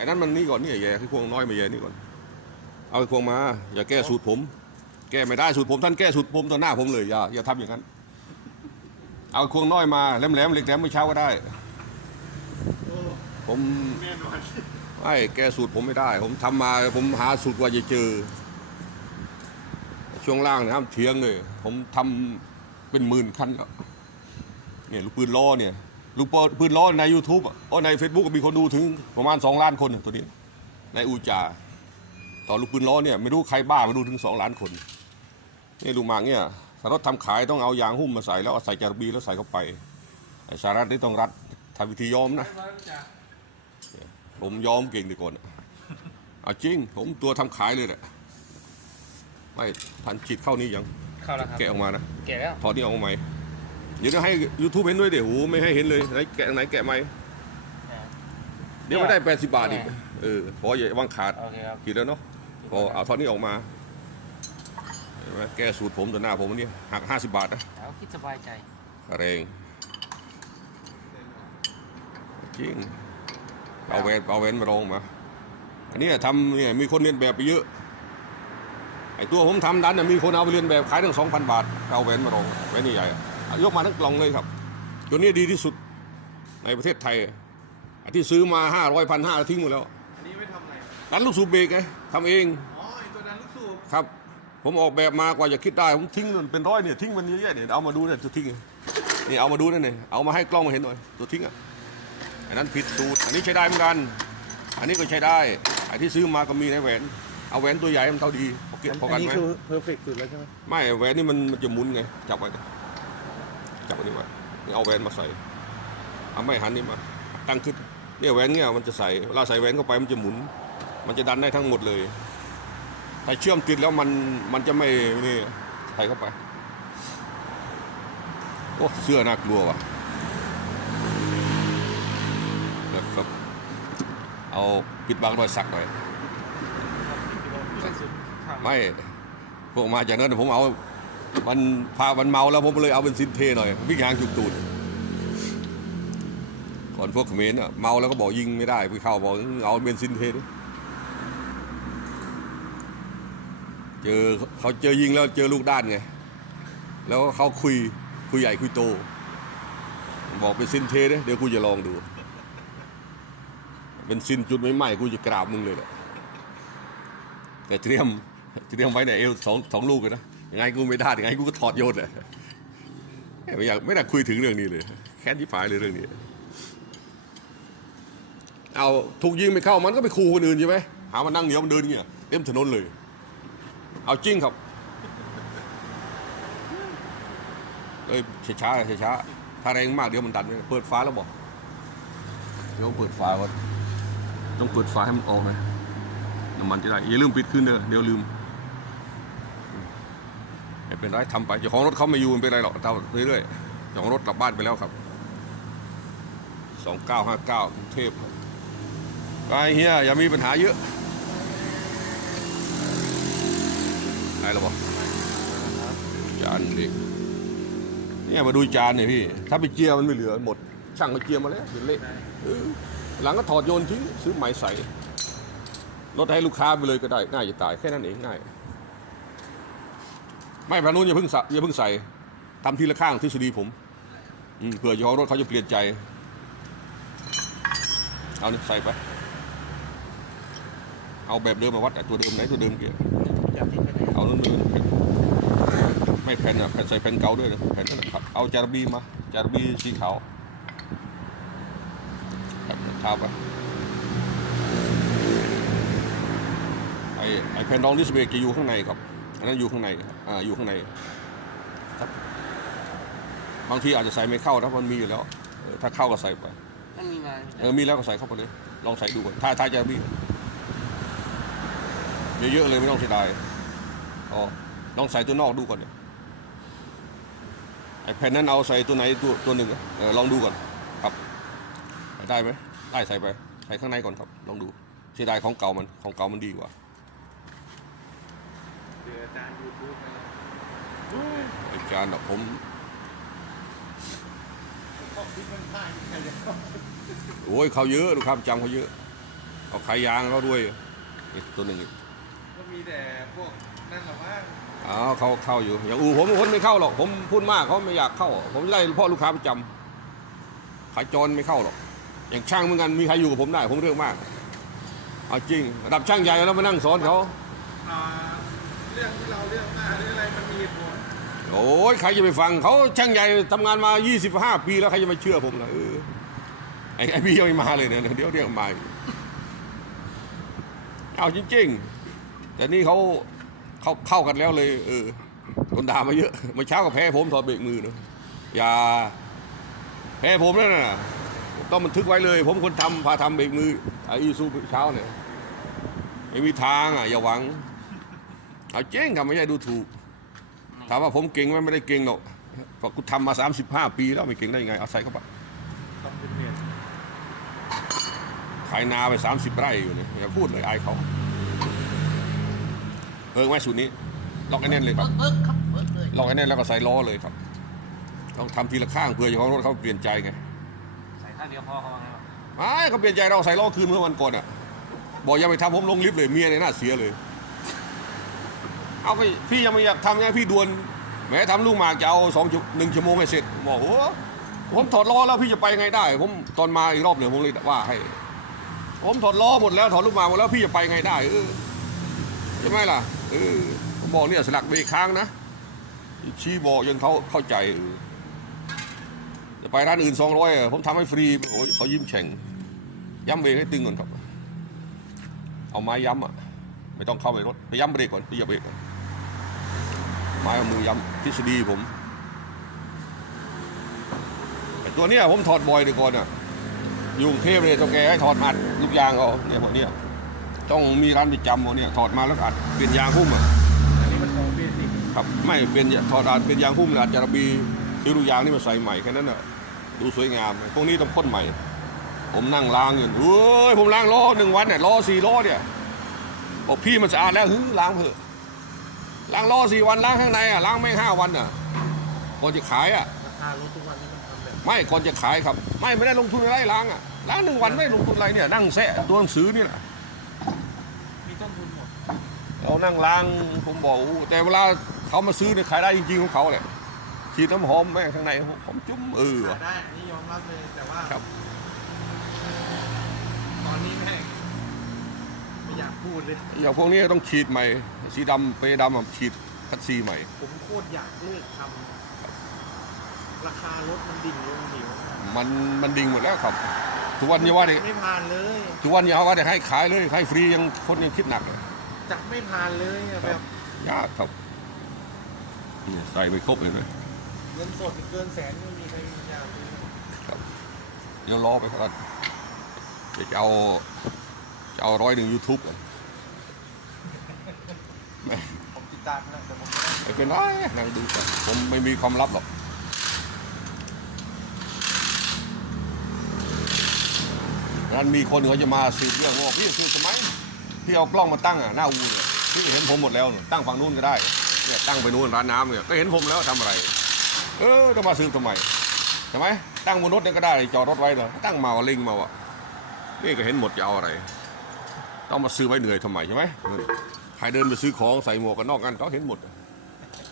อ้นั่นมันนี่ก่อนนี่แย่ไอ้ควงน้อยมาแย่นี่ก่อน เอาไอ้ควงมา อย่าแก้สูตรผม แก้ไม่ได้สูตรผมท่านแก้สูตรผมต่อหน้าผมเลยอย่าอย่าทำอย่างนั้น เอาไอ้ควงน้อยมาแหลมๆเหล็กแหลมไม่เช้าก็ได้ ผมแน่นอนไอ้แก้สูตรผมไม่ได้ ผมทำมาผมหาสูตรกว่าจะเจอ ช่วงล่างนยห้ามเถียงเลย ผมทำเป็นหมื่นคันก็เนี่ยลูกปืนล้อเนี่ย ลูกปืนล้อใน YouTube อะอ๋อใน Facebook ก็มีคนดูถึงประมาณ 2 ล้านคนตัวนี้ ในอูจา ต่อลูกปืนล้อเนี่ยไม่รู้ใครบ้ามาดูถึง 2 ล้านคนนี่ลูกหมากเนี่ยสารถทำขายต้องเอายางหุ้มมาใส่แล้วเอาใส่จารบีแล้วใส่เข้าไปไอ้สารัดนี่ต้องรัดทำวิธีย้อมนะ ผมยอมเก่งดีก่อนอะเอาจริง ผมตัวทำขายเลยแหละไม่ทันฉีดเข้านี่ยังเข้าแล้วครับแกะออกมานะแกะแล้วถอดนี่ออกมาใหม่ เดี๋ยวจะให้ YouTube เห็นด้วยเดี๋ยวโหไม่ให้เห็นเลยไหนแกะไหนแกะไหมเดี๋ยวไม่ได้ 80 บาทอีก เออพออย่าวางขาดโอเคครับกินแล้วเนาะพอเอาถอดนี่ออกมาเห็นไหมแกสูตรผมต่อหน้าผมอันนี้หัก 50 บาทนะเอาคิดสบายใจค่าแรงจริงเอาแวนเอาแวนมาลองมา อันนี้ทำเนี่ยมีคนเรียนแบบไปเยอะไอ้ตัวผมทำดันน่ะมีคนเอาไปเรียนแบบขายตั้งสองพันบาท เอาแหวนมาลองแหวนใหญ่ๆอะเอา ยกมาทั้งกล่องเลยครับตัวนี้ดีที่สุดในประเทศไทยไอ้ที่ซื้อมาห้าร้อยพันห้าทิ้งหมดแล้วอันนี้ไม่ทำอะไรดันลูกสูบเบรกไงทำเองอ๋อไอตัวนั้นลูกสูบครับ ผมออกแบบมากว่าจะคิดได้ผมทิ้งมันเป็นร้อยเนี่ยทิ้งมันเยอะแยะเนี่ยเอามาดูเนี่ยตัวทิ้งนี่เอามาดูนั่นเนี่ยเอามาให้กล้องมาเห็นหน่อยตัวทิ้งอะอันนั้นผิดสูตรอันนี้ใช้ได้เหมือนกัน อันนี้ก็ใช้ได้ไอ้ที่ซื้อมาก็มีในแหวนเอาแหวนตัวใหญ่มันเท่าดีพอเก็บพออักันนนี้ไหมคือเพอร์เฟกต์สุดแล้วใช่ไหมไม่แหวนนี่มันมันจะหมุนไงจับไว้นะ จับอันนี้ไว้นี่เอาแหวนมาใส่เอาไม่หันนี่มา ตั้งขึ้นเนี่ยแหวนเนี่ยมันจะใส่เวลาใส่แหวนเข้าไปมันจะหมุน มันจะดันได้ทั้งหมดเลยถ้าเชื่อมติดแล้วมันมันจะไม่นี่ใส่เข้าไปโอ้เสื้อน่ากลัวว่ะนะครับเอาปิดบังรอยสักหน่อยไม่พวกมาจากนั้นผมเอา มันพามันเมาแล้วผมเลยเอาเป็นซินเทหน่อยวิ่งหางจุกตูดก่อนพวกเขมรอะเมาแล้วก็บอกยิงไม่ได้พี่เข้าบอกเอาเป็นซินเทเจอเขาเจอยิงแล้วเจอลูกด้านไงแล้วเขาคุยคุยใหญ่คุยโต บอกเป็นซินเทดิเดี๋ยวกูจะลองดูเป็นซินจุดไม่ไหม้กูจะกราบมึงเลยแหละแต่เตรียมเตรียมไว้ในเอวสองสองลูกเลยนะ ยังไงกูไม่ได้ยังไงกูก็ถอดยนเลยไม่อยากไม่ได้คุยถึงเรื่องนี้เลย แค้นที่ฝ่ายเลยเรื่องนี้ เอาถูกยิงไม่เข้ามันก็ไปขู่คนอื่นใช่ไหมหามันนั่งเหนียวมันเดินเงี้ยเต็มถนนเลย เอาจริงครับเอ้ยช้าๆช้าๆถ้าแรงมากเดี๋ยวมันดันเลยเปิดฟ้าแล้วบอกเดี๋ยวเปิดฟ้าก่อนต้องเปิดฟ้าให้มันออกเลยน้ำมันจะได้อย่าลืมปิดขึ้นเด้อเดี๋ยวลืม ไม่เป็นไรทำไปเจ้าของรถเขาไม่อยู่ไม่เป็นไรหรอกเราเรื่อยๆเจ้าของรถกลับบ้านไปแล้วครับสองเก้าห้าเก้ากรุงเทพครับไปเฮียอย่ามีปัญหาเยอะได้แล้วบ่จานเด็กเนี่ยมาดูจานเนี่ยพี่ ถ้าไปเจียมันไม่เหลือหมด ช่างเขาเจียมาแล้วเป็นเละหลังก็ถอดโยนทิ้งซื้อใหม่ใส่ลดให้ลูกค้าไปเลยก็ได้ง่ายจะตายแค่นั้นเองง่าย ไม่พานุนอย่าเพิ่งอย่าเพิ่งใส่ทำทีละข้างทฤษฎีผมอืมเผื่อเจ้าของรถเขาจะเปลี่ยนใจ เอาเนี่ใส่ไป เอาแบบเดิมมาวัดอ่ตัวเดิมไหนตัวเดิมเกี่ยเอานั่นเลยแผ่นไม่แผ่นอะแผ่นใส่แผ่นเก่าด้วยนะแผ่นนั่นครับเอาจารบีมาจารบีสีขาวทาไปไอไอแผ่นรองดิสเบรกจะอยู่ข้างในครับ อันนั้นอยู่ข้างในครับอ่าอยู่ข้างในครับบางทีอาจจะใส่ไม่เข้านะมันมีอยู่แล้วเออถ้าเข้าก็ใส่ไปมันมีมาเออมีแล้วก็ใส่เข้าไปเลย ลองใส่ดูก่อนถ้าถ้าจะมีเยอะๆเลยไม่ต้องเสียดายอ๋อลองใส่ตัวนอกดูก่อนเนี่ยไอแผ่นนั้นเอาใส่ตัวไหนตัวตัวหนึ่งอะเออลองดูก่อนครับได้ไหมได้ใส่ไปใส่ข้างในก่อนครับลองดูเสียดายของเก่ามันของเก่ามันดีกว่า เดี๋ยวอาจารย์ยูทูบนะอาจารย์อะผมข้อคิดมันพลาดใครจะเข้าโอ้ยเขาเยอะลูกค้าประจำเขาเยอะเอาขายยางเขาด้วยอีกตัวหนึ่งอีกก็มีแต่พวกนั่นหรอว่าอ๋อเขาเข้าอยู่อย่างอูผมคนไม่เข้าหรอกผมพูดมากเขาไม่อยากเข้า ผมจะได้เพ่อลูกค้าประจำขายจรไม่เข้าหรอก อย่างช่างเหมือนกันมีใครอยู่กับผมได้ ผมเรื่องมากเอาจริงระดับช่างใหญ่แล้วมานั่งสอนเขาอ่าเรื่องที่เราเรื่องมาหรืออะไรมันมีเหตุผลโอ้ยใครจะไปฟังเขาช่างใหญ่ทำงานมา 25 ปีแล้วใครจะมาเชื่อผมล่ะเออไอ้ไอ้พี่ยังไม่มาเลยเนี่ยเดี๋ยวเรียกมาเอาจริงๆ แต่นี่เขาเขาเข้ากันแล้วเลย เออคนด่ามาเยอะมื่อเช้าก็แพ้ผมถอดเบรกมือเนอะอย่าแพ้ผมนั่นน่ะต้องบันทึกไว้เลย ผมคนทำพาทำเบรกมือไอ้อีซูเช้าเนี่ยไม่มีทางอะอย่าหวัง เอาเจ๊งครับไม่ใช่ดูถูก ถามว่าผมเก่งไหมไม่ได้เก่งหรอกเพราะกูทำมา 35 ปีแล้วไม่เก่งได้ยังไง เอาใส่เข้าไปต้องเป็นเหตุขายนาไป 30 ไร่อยู่เนี่ยอย่าพูดเลยอายเขาเออไว้สูตรนี้ ล็อกไอ้แน่นเลยครับเอิ๊กครับเอิ๊กเลยล็อกไอ้แน่นแล้วก็ใส่ล้อเลยครับ ต้องทำทีละข้างเพื่อเจ้าของรถเขาเปลี่ยนใจไงใส่ข้างเดียวพอเขาว่าไงวะไม่เขาเปลี่ยนใจเราใส่ล้อคืนเมื่อวันก่อนอะ บอกอย่าไปทำผมลงลิฟต์เลยเมียเนี่ยน่าเสียเลย เอาไปพี่ยังไม่อยากทำไงพี่ดวนแหมทำลูกหมากจะเอาสองชั่วหนึ่งชั่วโมงให้เสร็จบอกโอ้ผมถอดล้อแล้วพี่จะไปไงได้ ผมตอนมาอีกรอบหนึ่งผมเลยว่าให้ ผมถอดล้อหมดแล้วถอดลูกหมากหมดแล้วพี่จะไปไงได้เออใช่ไหมล่ะเออผมบอกเนี่ยสลักเบรกค้างนะชี้บอกยังเขาเข้าใจจะไปร้านอื่นสองร้อยผมทำให้ฟรีโอ้ยเขายิ้มแฉ่งย้ำเบรกให้ตึงก่อนครับ เอาไม้ย้ำอะไม่ต้องเข้าไปรถไปย้ำเบรกก่อนไปเหยียบเบรกก่อน ไม้เอามือย้ำทฤษฎีผมไอตัวเนี้ยผมถอดบ่อยเดียก่อนอะอยู่กรุงเทพเลยตัวแกให้ถอดอัดลูกยางเอาเนี่ยพวกเนี้ยต้องมีร้านประจำพวกเนี้ยถอดมาแล้วอัดเปลี่ยนยางหุ้มอะอันนี้มันขอเบสิครับไม่เป็นถอดอัดเป็นยางหุ้มเลยอาจจะมีซื้อลูกยางนี่มาใส่ใหม่แค่นั้นอะดูสวยงามพวกนี้ต้องพ่นใหม่ ผมนั่งล้างอยู่เฮ้ยผมล้างล้อหนึ่งวันเนี่ยล้อสี่ล้อเนี่ยบอกพี่มันสะอาดแล้วฮึล้างเถอะ ล้างล้อสี่วันล้างข้างในอะล้างไม่ห้าวันอะก่อนจะขายอะราคารถทุกวันนี้มันทำแบบไม่ก่อนจะขายครับ ไม่ไม่ได้ลงทุนอะไรล้างอะล้างหนึ่งวันไม่ได้ลงทุนอะไรเนี่ยนั่งแซะตัวหนังสือนี่แหละมีต้นทุนหมดเรานั่งล้างผมบอกอู้แต่เวลาเขามาซื้อเนี่ยขายได้จริงๆของเขาแหละฉีดน้ำหอมแม่งข้างในหอมจุ้มเออขายได้นี่ยอมรับเลยแต่ว่าครับ ตอนนี้แม่งไม่ อยากพูดเลย อย่างพวกนี้ต้องฉีดใหม่ สีดำเปรย์ดำอะฉีดคัดซีใหม่ ผมโคตรอยากเลิกทำราคารถมันดิ่งลงหิวมันมันดิ่งหมดแล้วครับ ทุกวันนี้ว่าเด็ไม่ผ่านเลย ทุกวันนี้เขาว่าเด็ให้ขายเลยให้ฟรียังคนยังคิดหนักเลยจับไม่ผ่านเลยอะแบบยากครับเนี่ยใส่ไปครบเลยนะเงินสดเกินแสนไม่มีใครอยากซื้อเดี๋ยวรอไปก่อนเดี๋ยวจะเอา จะเอาร้อยหนึ่งยูทูบผมติดตามแล้วแต่ผมไม่ได้ไม่เป็นไรนั่งดูก่อนผมไม่มีความลับหรอกนั้นมีคนเขาจะมาสืบเรื่องว่าพี่สืบทำไมพี่เอากล้องมาตั้งอะหน้าอูเนี่ยพี่เห็นผมหมดแล้วเนี่ยตั้งฝั่งนู้นก็ได้เนี่ยตั้งไปนู้นร้านน้ำเนี่ยก็เห็นผมแล้วทำอะไร เออต้องมาสืบทำไมใช่ไหมตั้งบนรถเนี่ยก็ได้จอดรถไว้เหรอตั้งมาว่าลิงมาว่ะนี่ก็เห็นหมดจะเอาอะไร ต้องมาซื้อไว้เหนื่อยทำไมใช่ไหมเออใครเดินไปซื้อของใส่หมวกกันนอกกันเขาเห็นหมด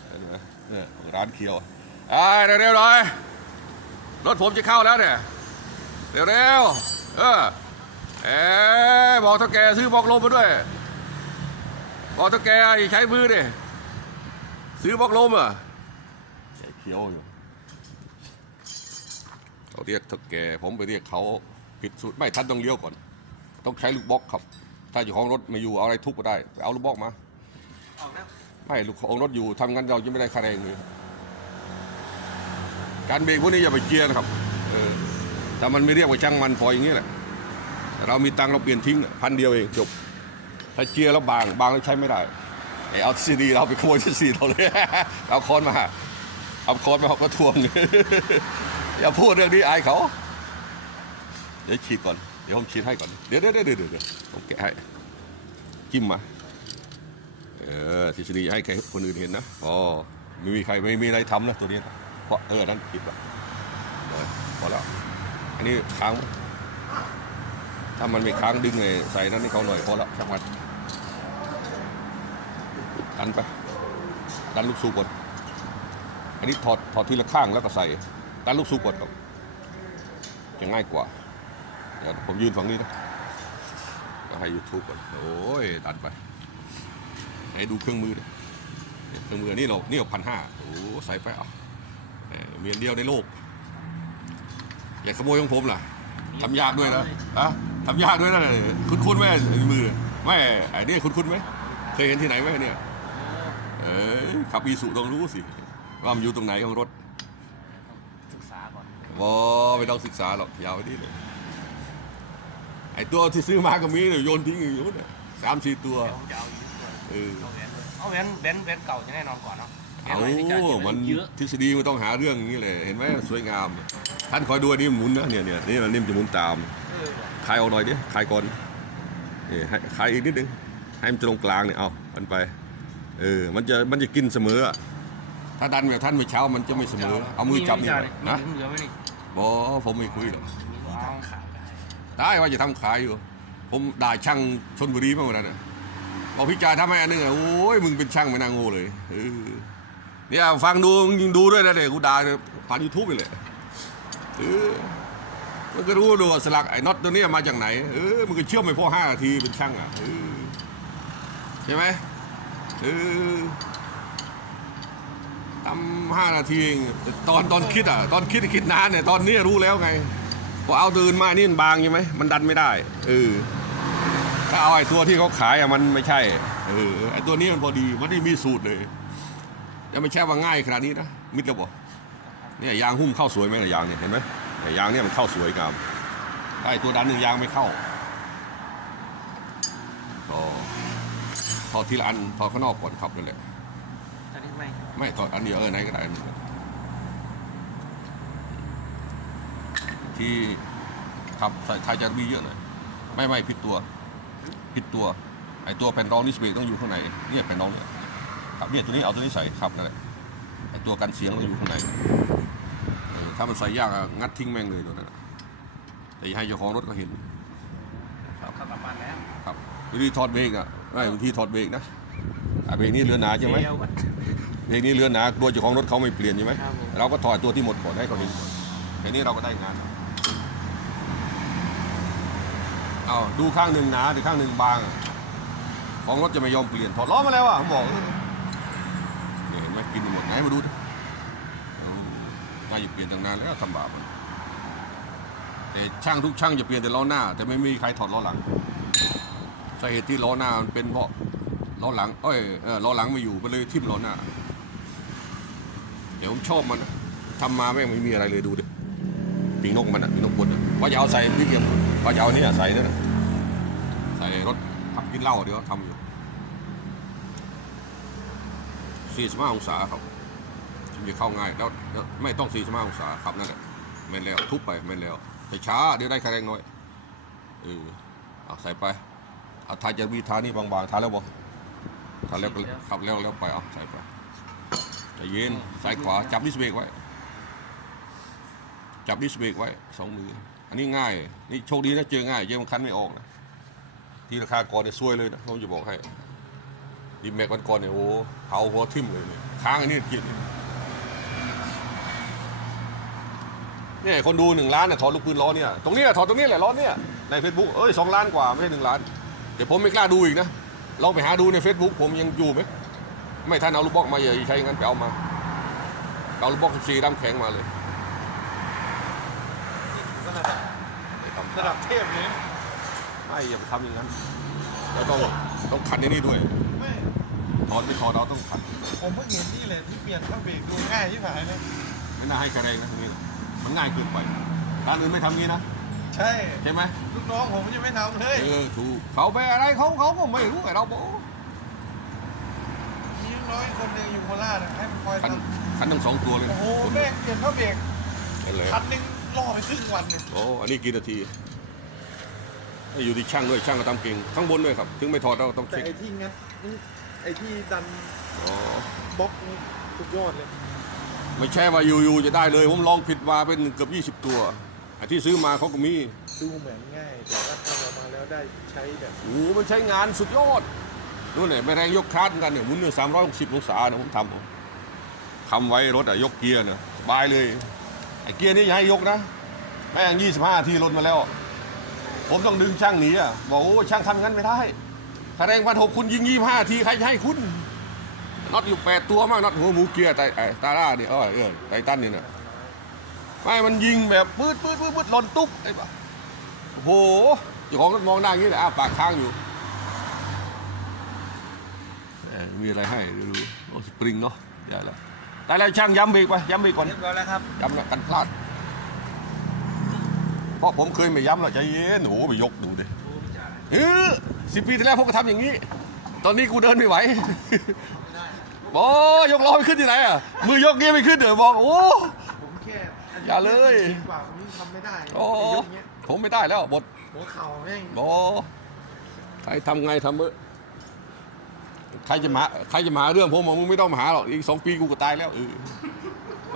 เห็นไหมเนี่ยร้านเคียวไอ้ยเร็วๆหน่อยรถผมจะเข้าแล้วเนี่ยเร็วๆเออเอ๊บอกเท่าแกซื้อบอกลมมาด้วยบอกเท่าแกอย่าใช้มือดิซื้อบอกลมอะใส่เคี้ยวอยู่เขาเรียกเท่าแกผมไปเรียกเขาผิดสุดไม่ทันต้องเลี้ยวก่อน ต้องใช้ลูกบล็อกครับ ถ้าเจ้าของรถไม่อยู่เอาอะไรทุบก็ได้เอาลูกบล็อกมาออกแล้วไม่ลูกของรถอยู่ทำงั้นเราจะไม่ได้ค่าแรงเลยการเบรกพวกนี้อย่าไปเกียร์นะครับเออแต่มันไม่เรียกว่าช่างมันพออย่างนี้แหละเรามีตังเราเปลี่ยนทิ้งพันเดียวเองจบถ้าเกียร์แล้วบางบางแล้วใช้ไม่ได้ไอเอาซีดีเราไปขโมยซีดีเราเลยเอาคอนมาเอาคอนมาเขาก็ทวงอย่าพูดเรื่องนี้อายเขาเดี๋ยวฉีดก่อน ดี๋ยวผมฉีดให้ก่อน เดี๋ยวเดี๋ยวเดี๋ยวเดี๋ยวผมแกะให้จิ้มมา เออทฤษฎีให้ใครคนอื่นเห็นนะ อ๋อ ไม่มีใครไม่มีอะไรทำนะตัวนี้เพราะเออ นั่นผิดละเออพอแล้ว อันนี้ค้าง ถ้ามันไม่ค้างดึงไงใส่นั้นให้เขาหน่อยพอและช่างมันดันไป ดันลูกสูบก่อน อันนี้ถอดถอดทีละข้างแล้วก็ใส่ ดันลูกสูบก่อนจะง่ายกว่า เดี๋ยวผมยืนฝั่งนี้นะก็ให้ยูทูบก่อน โอ้ยดันไป ให้ดูเครื่องมือดิเครื่องมือนี่เรานี่เราพันห้าโอ้ใส่ไปเอาเอ่อเมียนเดียวในโลก อย่าขโมยของผมล่ะทำยากด้วยนะอะทำยากด้วยนะคุณคุณไหมมือไม่ไอ้นี่คุณคุณไหมเคยเห็นที่ไหนไหมเนี่ยเออขับอีสุต้องรู้สิว่ามันอยู่ตรงไหนของรถศึกษาก่อนบอไม่ต้องศึกษาหรอกยาวไปนี่เลยไอ้ตัวที่ซื้อมาก็มีเนี่ยโยนทิ้งอยู่เนี่ยสามสี่ตัวเดี๋ยวผมจะเอาอีกด้วยเออ เอาแหวนด้วยเอาแหวนแหวนแหวนเก่าจะแน่นอนก่อนเนาะแหวนเอาใหม่ที่จะเก็บไว้มันเยอะทฤษฎีมันต้องหาเรื่องอย่างนี้เลยเห็นไหมสวยงาม ท่านคอยดูอันนี้มันหมุนนะเนี่ยเนี่ยนี่มันนิ่มนจะหมุนตามเออคลายเอาหน่อยดิคลายก่อนนี่ให้คลายอีกนิดนึงให้มันตรงกลางเนี่ยเอามันไปเออมันจะมันจะกินเสมออะถ้าดันแบบท่านเมื่อเช้ามันจะไม่เสมอเอามือจับนี่นี่ก่อนมีนะเหลือไหมนี่บอผมไม่คุยหรอกมี ได้ว่าจะทำขายอยู่ ผมด่าช่างชนบุรีเมื่อวันนั้นน่ะบอกพี่จาทำไมอันนึงอะโอ้ยมึงเป็นช่างไม่น่างโง่เลยเนี่ยฟังดูมึงยิงดูด้วยนะเด็กกูด่าผ่านยูทูบไปเลยเออมันก็รู้ดูสลักไอ้น็อตตัวนี้มาจากไหนเออมันก็เชื่อมไปพอห้านาทีเป็นช่างอะเออใช่ไหมเออทำห้านาทีเองตอนตอนคิดอะ ตอนคิดคิดนานเนี่ยตอนนี้รู้แล้วไง พอเอาตื่นมานี่มันบางใช่ไหมมันดันไม่ได้เออถ้าเอาไอ้ตัวที่เขาขายอะมันไม่ใช่เออไอ้ตัวนี้มันพอดีมันไม่มีสูตรเลยยังไม่ใช่ว่าง่ายขนาดนี้นะมิดแล้วบอกเนี่ยยางหุ้มเข้าสวยไหมเนี่ยยางเนี่ยเห็นไหมเนี่ยยางเนี่ยมันเข้าสวยงามถ้าไอ้ตัวดันหนึ่งยางไม่เข้าก็ถอดทีละอันถอดข้างนอกก่อนครับนั่นแหละตอนนี้ไม่ไม่ถอดอันเดียวเออไหนก็ได้ อันหนึ่งที่ขับใส่ไทยจะมีเยอะหน่อยไม่ไม่ผิดตัวผิดตัวไอตัวแผ่นรองดิสเบรกต้องอยู่ข้างในเนี่ยแผ่นรองเนี่ยครับเนี่ยตัวนี้เอาตัวนี้ใส่ครับนั่นแหละไอตัวกันเสียงต้องอยู่ข้างในเออถ้ามันใส่ยากอะงัดทิ้งแม่งเลยตัวนั้นอะแต่อย่าให้เจ้าของรถก็เห็นเข้ากลับบ้านแล้วครับวิธีถอดเบรกอะไม่วิธีถอดเบรกนะอะเบรกนี้เรือหนาใช่ไหมเดียวก่อนเพลงนี้เรือนหนาตัวเจ้าของรถเขาไม่เปลี่ยนใช่ไหมครับผมเราก็ถอดตัวที่หมดก่อนให้เขาเห็นก่อนแค่นี้เราก็ได้งาน เอาดูข้างหนึ่งหนาหรือข้างหนึ่งบาง ของรถจะไม่ยอมเปลี่ยนถอดล้อมาแล้วอะผมบอกเนี่ยเห็นไหมกินหมดไหนมาดูดิเออน่าจะเปลี่ยนตั้งนานแล้วทำบาปแต่ช่างทุกช่างจะเปลี่ยนแต่ล้อหน้า แต่ไม่มีใครถอดล้อหลังสาเหตุที่ล้อหน้ามันเป็นเพราะล้อหลังเอ้ยเออล้อหลังไม่อยู่ก็เลยทิ่มล้อหน้า เดี๋ยวผมชอบมันอะทำมาแม่งไม่มีอะไรเลยดูดิปีนกมันอะปีนกบนว่าจะเอาใส่นิดเดียว ว่าจะเอาเนี่ยใส่เนี่ยนะใส่รถขับกินเหล้าเดี๋ยวทำอยู่45องศาครับถึงจะเข้าง่ายแล้วแล้วไม่ต้อง45องศาครับนั่นแหละแม่นแล้วทุบไปแม่นแล้วแต่ช้าเดี๋ยวได้คะแนนน้อยเออเอาใส่ไปเอาทาจะมีทานี่บางๆทาแล้วบ่ทาแล้วก็ขับแล้วแล้วไปเอาใส่ไปใจเย็นซ้ายขวาจับดิสเบรกไว้ จับดิสเบรกไว้สองมือ อันนี้ง่าย นี่โชคดีนะเจอง่ายเจอมันคันไม่ออกนะที่ราคาก่อนเนี่ยซวยเลยนะผมจะบอกให้ดีแม็กวันก่อนเนี่ยโอ้โหเผาหัวทิ่มเลยเนี่ยค้างอันนี้กินเนี่ยคนดูหนึ่งล้านเนี่ยถอดลูกปืนล้อเนี่ยตรงนี้ยถอดตรงนี้แหละล้อเนี่ยใน Facebook เอ้ยสองล้านกว่าไม่ใช่หนึ่งล้าน เดี๋ยวผมไม่กล้าดูอีกนะลองไปหาดูใน Facebook ผมยังอยู่ไหมไม่ท่านเอาลูกบล็อกมาอย่าใช้งั้นไปเอามาเอาลูกบล็อกสีดำแข็งมาเลย ระดับไปทำระดับเทพเลยไม่อย่าไปทำอย่างนั้นเราต้องต้องขันในนี้ด้วยไม่ถอดไม่ถอดเราต้องขันผมเพิ่งเห็นนี่เลยที่เปลี่ยนข้างเบรกดูง่ายที่ผ่านเลยไม่น่าให้กระแรงนะตรงนี้มันง่ายเกินไปร้านอื่นไม่ทำงี้นะใช่ใช่ไหมลูกน้องผมยังไม่ทำเลยเออถูกเขาไปอะไรเขาเขาก็ไม่รู้ไอ้เราบอกมีลูกน้อยคนหนึ่งอยู่โคราชอะให้มันคอยขันทำขันทั้งสองตัวเลยโอ้โหแม่งเปลี่ยนข้างเบรกนั่นแหละคันหนึ่ง ล่อไปครึ่งวันเนี่ยโอ้อันนี้กี่นาทีให้อยู่ที่ช่างด้วยช่างก็ทำเก่งข้างบนด้วยครับ ถึงไม่ถอดเราต้องแต่เช็คไอ้ที่งัดนี่ไอ้ที่ดันอ๋อบล็อกนี่สุดยอดเลยไม่ใช่ว่าอยู่ๆจะได้เลย ผมลองผิดมาเป็นเกือบ20 ตัวไอ้ที่ซื้อมาเขาก็มีดูเหมือนง่ายแต่ว่าถ้าเราแล้วได้ใช้แบบโอ้โหมันใช้งานสุดยอดนู่นเนี่ยไม่แรงยกคลาสกันเนี่ยหมุนเนี่ยสามร้อยหกสิบองศานะผมทำทำไว้รถอะยกเกียร์เนี่ยบายเลยไอ้เกียร์นี่อย่าให้ยกนะแม่งยี่สิบห้าทีรถมาแล้ว ผมต้องดึงช่างหนีอะบอกโอ้ช่างทำงั้นไม่ได้ถ้าแรงพันหกคุณยิงยี่ห้าทีใครจะให้คุณน็อตอยู่แปดตัวมากน็อตหัวหมูเกียร์ไตตาล่าเนี่ยเออเออไตตันนี่นะไม่มันยิงแบบปืดปืดปืดปืดหล่นตุ๊บไอ้ปะโอ้โหเจ้าของก็มองหน้าอย่างนี้แหละอ้าปากค้างอยู่มีอะไรให้ดูดูโอ้สปริงเนาะได้แล้ว ได้แล้วช่างย้ำเบรกไปย้ำเบรกก่อนเรียบร้อยแล้วครับย้ำนะกันพลาดเพราะผมเคยไม่ย้ำหรอกใจเย็นโอ้โหไปยกดูดิเออสิบปีที่แล้วผมก็ทำอย่างนี้ ตอนนี้กูเดินไม่ไหวบอยกล้อไม่ขึ้นที่ไหนอะมือยกเงี้ยไม่ขึ้นเดี๋ยวบอกโอ้ผมแค่อย่าเลยจริงกว่าผมยังทำไม่ได้โอ้ไอ้ยกเนี้ยผมไม่ได้แล้วบทหัวเข่าแม่งบอใครทำไงทำเมื่อ ใครจะมาใครจะมาหาเรื่องผมบอกมึงไม่ต้องมาหาหรอกอีกสองปีกูก็ตายแล้วเออ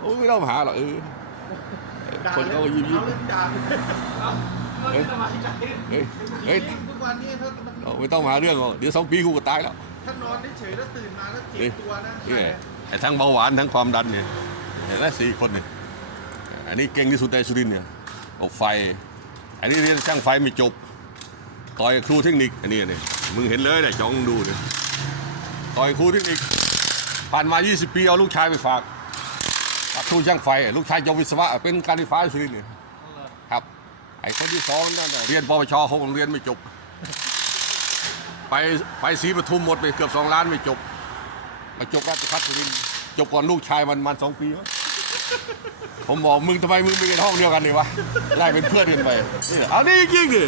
โอ้ยไม่ต้องมาหาหรอกเออด่าคนเลยเขาก็ยิ้มยิ้มเอาเรื่องด่าเฮ้ยเฮ้ยเฮ้ยทุกวันนี้ถ้ามันเอาไม่ต้องมาหาเรื่องหรอกเดี๋ยวสองปีกูก็ตายแล้วถ้านอนเฉยๆแล้วตื่นมาแล้วเจ็บตัวนะนี่ไงไอ้ทั้งเบาหวานทั้งความดันเนี่ยเห็นไหมสี่คนเนี่ยอันนี้เก่งที่สุดในสุรินทร์เนี่ยออกไฟ อันนี้เรียนช่างไฟไม่จบ ต่อยครูเทคนิคอันนี้เนี่ยมึงเห็นเลยเนี่ยจ้องดูเนี่ย ต่อยครูเทคนิคผ่านมา 20 ปีเอาลูกชายไปฝากฝากครูช่างไฟ ลูกชายจบวิศวะเป็นการไฟฟ้าสุริเนี่ยครับไอ้คนที่สองนั่นเรียนปวชเขาเรียนไม่จบ ไปไปศรีปทุมหมดไปเกือบสองล้านไม่จบ มาจบราชพัฒสุรินจบก่อนลูกชายมันมันสองปีผมบอกมึงทำไมมึงไม่เป็นห้องเดียวกันเลยวะไล่เป็นเพื่อนกันไปนี่เอานี่จริงดิ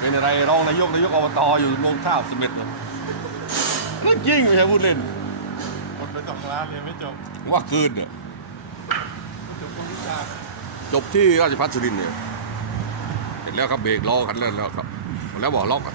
เป็นอะไรรองนายกนายกอบตอยู่ลงท่าสมเด็จเลย นั่นจริงไม่ใช่พูดเล่นหมดไปสองล้านเรียนไม่จบว่าเกินเนี่ยจบคนวิชาจบที่ราชพัฒสุรินทร์เนี่ยเสร็จแล้วครับเบรกรอกันแล้วแล้วครับแล้วบอกล็อกอะ